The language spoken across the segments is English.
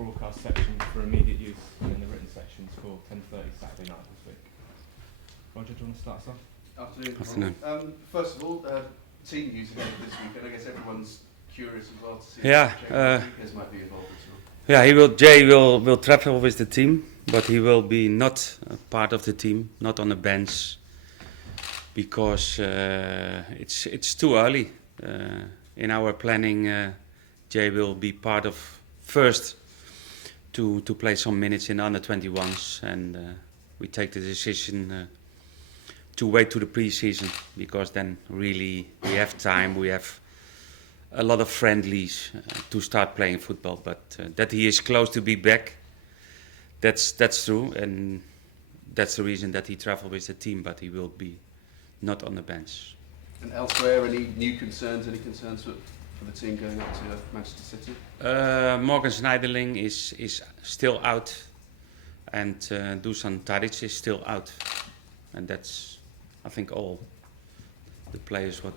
broadcast section for immediate use and in the written sections for 10:30 Saturday night this week. Roger, do you want to start us off? Afternoon. First of all, team news again this weekend. I guess everyone's curious as well to see Yeah, if Rodriguez might be involved as well. Yeah, Jay will travel with the team, but he will be not a part of the team, not on the bench, because it's too early. In our planning, Jay will be part of first to play some minutes in under 21s, and we take the decision to wait to the pre-season, because then really we have time, we have a lot of friendlies to start playing football. But that he is close to be back, that's true, and that's the reason that he travelled with the team, but he will be not on the bench. And elsewhere, any new concerns? Any concerns for the team going up to Manchester City? Morgan Schneiderlin is still out, and Dusan Tadic is still out, and that's, I think, all the players what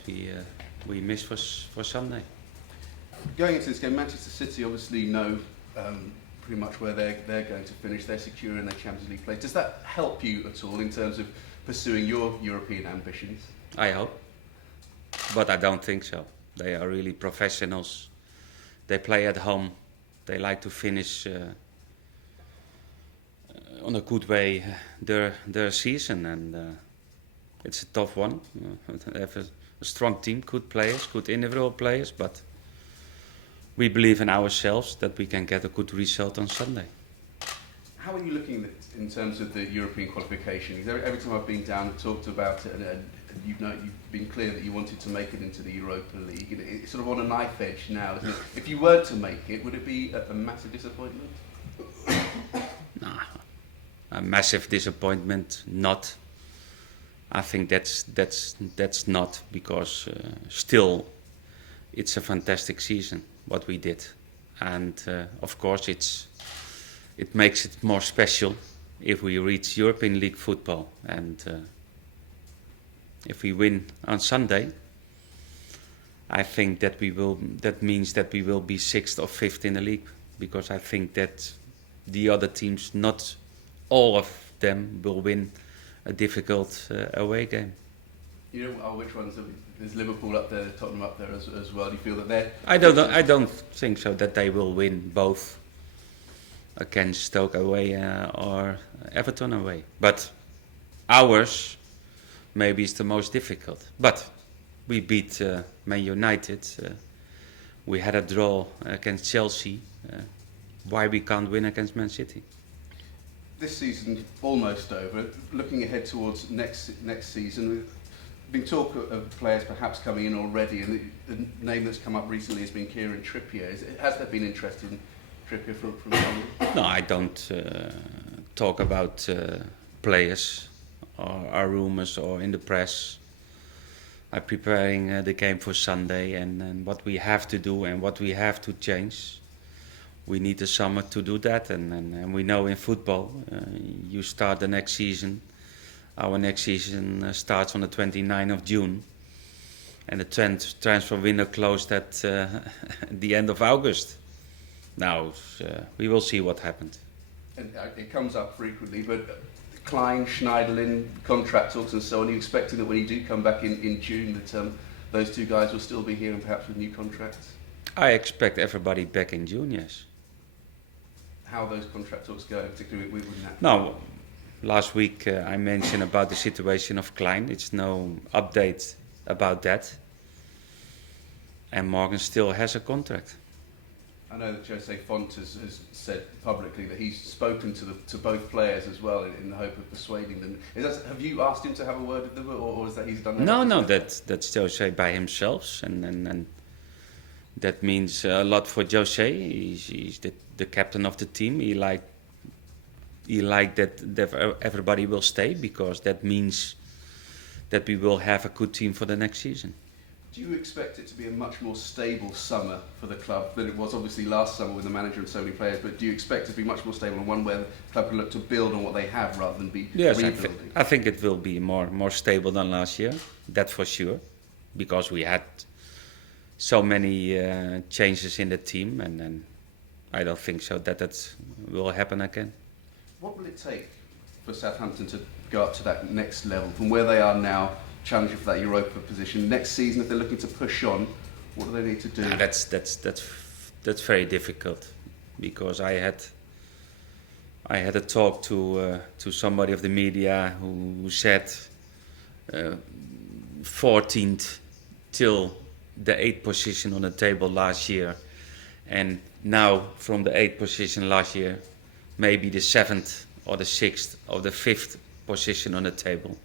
we missed for Sunday. Going into this game, Manchester City obviously know pretty much where they're going to finish. They're secure in their Champions League place. Does that help you at all in terms of pursuing your European ambitions? I hope, but I don't think so. They are really professionals. They play at home. They like to finish on a good way their season, and it's a tough one. They have a strong team, good players, good individual players, but we believe in ourselves that we can get a good result on Sunday. How are you looking at in terms of the European qualification? Every time I've been down and talked about it, and you've been clear that you wanted to make it into the Europa League. It's sort of on a knife edge now, isn't it? If you weren't to make it, would it be a massive disappointment? Nah, a massive disappointment, not. I think that's not, because still it's a fantastic season what we did, and of course it makes it more special if we reach European League football, and if we win on Sunday, I think that means that we will be 6th or 5th in the league, because I think that the other teams, not all of them, will win a difficult away game. You know, which ones? There's Liverpool up there, Tottenham up there as well. Do you feel that they're? I don't think so that they will win both against Stoke away or Everton away. But ours maybe is the most difficult. But we beat Man United. We had a draw against Chelsea. Why we can't win against Man City? This season almost over. Looking ahead towards next season, there's been talk of players perhaps coming in already, and the name that's come up recently has been Kieran Trippier. Has there been interest in Trippier from London? No, I don't talk about players or rumours or in the press. I'm preparing the game for Sunday, and what we have to do and what we have to change. We need the summer to do that, and we know in football, you start the next season. Our next season starts on the 29th of June, and the transfer window closed at the end of August. Now, we will see what happens. And it comes up frequently, but Klein, Schneiderlin, contract talks and so on, are you expecting that when you do come back in June that those two guys will still be here and perhaps with new contracts? I expect everybody back in June, yes. How are those contract talks going, particularly with that? No, last week I mentioned about the situation of Klein. It's no update about that. And Morgan still has a contract. I know that Jose Font has said publicly that he's spoken to both players as well in the hope of persuading them. Have you asked him to have a word with them, or is that he's done that? No, that's Jose by himself, and that means a lot for Jose. He's the captain of the team. He like that everybody will stay, because that means that we will have a good team for the next season. Do you expect it to be a much more stable summer for the club than it was obviously last summer with the manager and so many players, but do you expect it to be much more stable, and one where the club can look to build on what they have rather than be rebuilding? I think it will be more stable than last year, that's for sure, because we had so many changes in the team, and I don't think so that will happen again. What will it take for Southampton to go up to that next level from where they are now, challenging for that Europa position? Next season, if they're looking to push on, what do they need to do? That's very difficult, because I had a talk to somebody of the media who said 14th till the 8th position on the table last year, and now from the 8th position last year, maybe the 7th or the 6th or the 5th position on the table.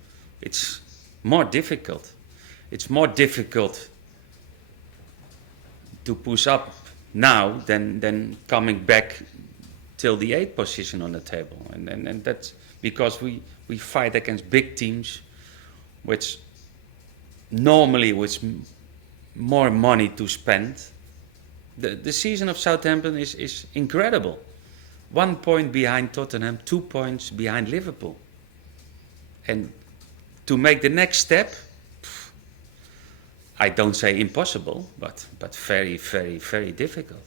It's more difficult. It's more difficult to push up now than coming back till the 8th position on the table. And that's because we fight against big teams, which normally with more money to spend. The season of Southampton is incredible. 1 point behind Tottenham, 2 points behind Liverpool. And to make the next step, I don't say impossible, but very, very, very difficult.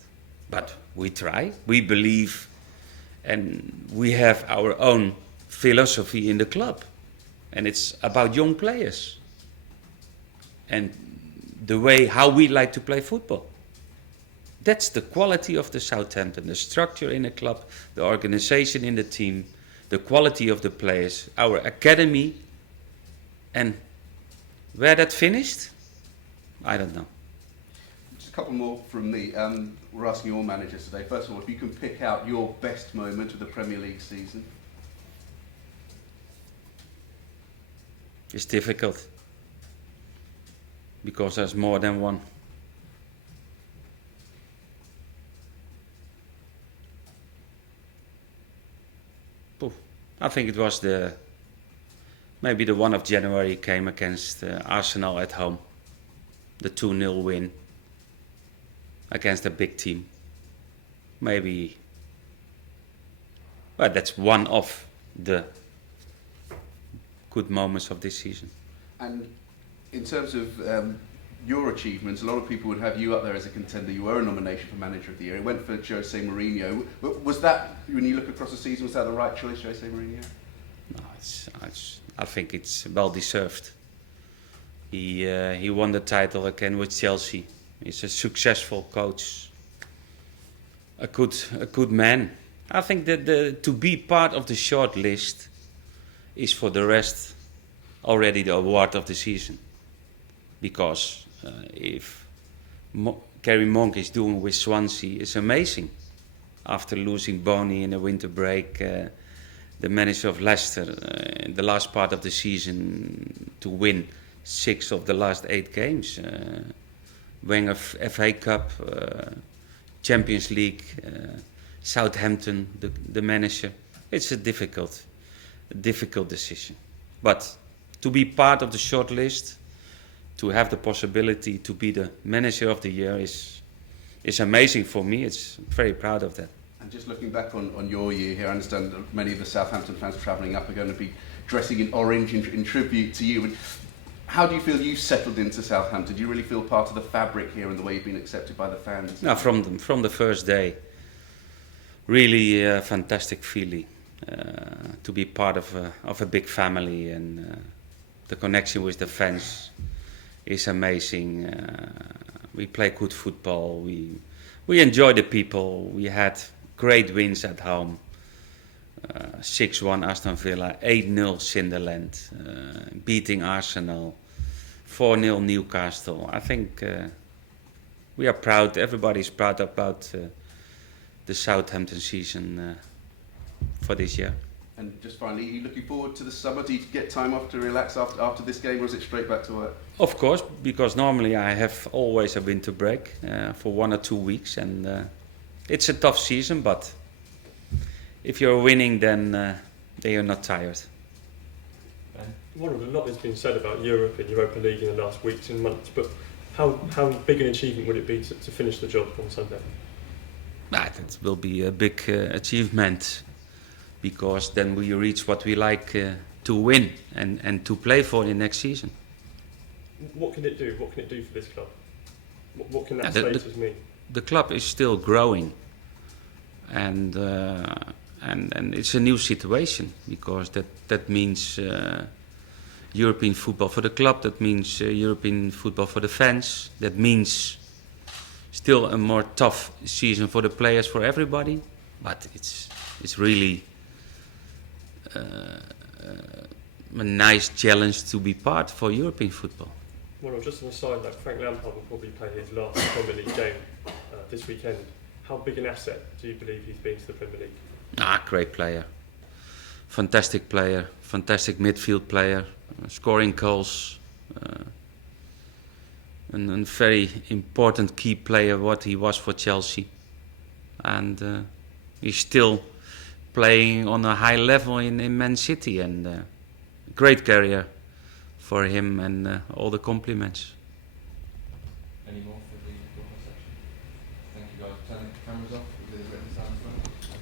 But we try, we believe, and we have our own philosophy in the club. And it's about young players and the way how we like to play football. That's the quality of the Southampton, the structure in the club, the organization in the team, the quality of the players, our academy, and where that finished, I don't know. Just a couple more from me. We're asking all managers today. First of all, if you can pick out your best moment of the Premier League season. It's difficult, because there's more than one. I think it was maybe the 1 of January came against Arsenal at home. The 2-0 win against a big team. Maybe, well, that's one of the good moments of this season. And in terms of your achievements, a lot of people would have you up there as a contender. You were a nomination for Manager of the Year. It went for Jose Mourinho. Was that, when you look across the season, was that the right choice, Jose Mourinho? No, I think it's well deserved. He won the title again with Chelsea. He's a successful coach, a good man. I think that to be part of the short list is for the rest already the award of the season. Because if Gary Monk is doing with Swansea, it's amazing. After losing Boney in the winter break, the manager of Leicester in the last part of the season to win 6 of the last 8 games. Wenger FA Cup, Champions League, Southampton, the manager. It's a difficult decision. But to be part of the short list, to have the possibility to be the Manager of the Year is amazing for me. It's very proud of that. And just looking back on your year here, I understand that many of the Southampton fans travelling up are going to be dressing in orange in tribute to you. How do you feel you've settled into Southampton? Do you really feel part of the fabric here and the way you've been accepted by the fans? No, from the first day, really a fantastic feeling to be part of a big family, and the connection with the fans is amazing. We play good football. We enjoy the people. We had great wins at home. 6-1 Aston Villa, 8-0 Sunderland, beating Arsenal, 4-0 Newcastle. I think we are proud. Everybody's proud about the Southampton season for this year. And just finally, are you looking forward to the summer? Do you get time off to relax after this game, or is it straight back to work? Of course, because normally I have always a winter break for 1 or 2 weeks, and it's a tough season, but if you're winning, then you're not tired. A lot has been said about Europe and Europa League in the last weeks and months, but how big an achievement would it be to finish the job on Sunday? That will be a big achievement, because then we reach what we like to win and to play for in next season. What can it do? What can it do for this club? What can that status mean? The club is still growing. and it's a new situation because that means European football for the club. That means European football for the fans. That means still a more tough season for the players, for everybody. But it's really a nice challenge to be part for European football. Well, just on the side, like Frank Lampard will probably play his last Premier League game this weekend. How big an asset do you believe he's been to the Premier League? Great player. Fantastic player. Fantastic midfield player. Scoring goals. And a very important key player what he was for Chelsea. And he's still playing on a high level in Man City. And great career for him, and all the compliments. Any more?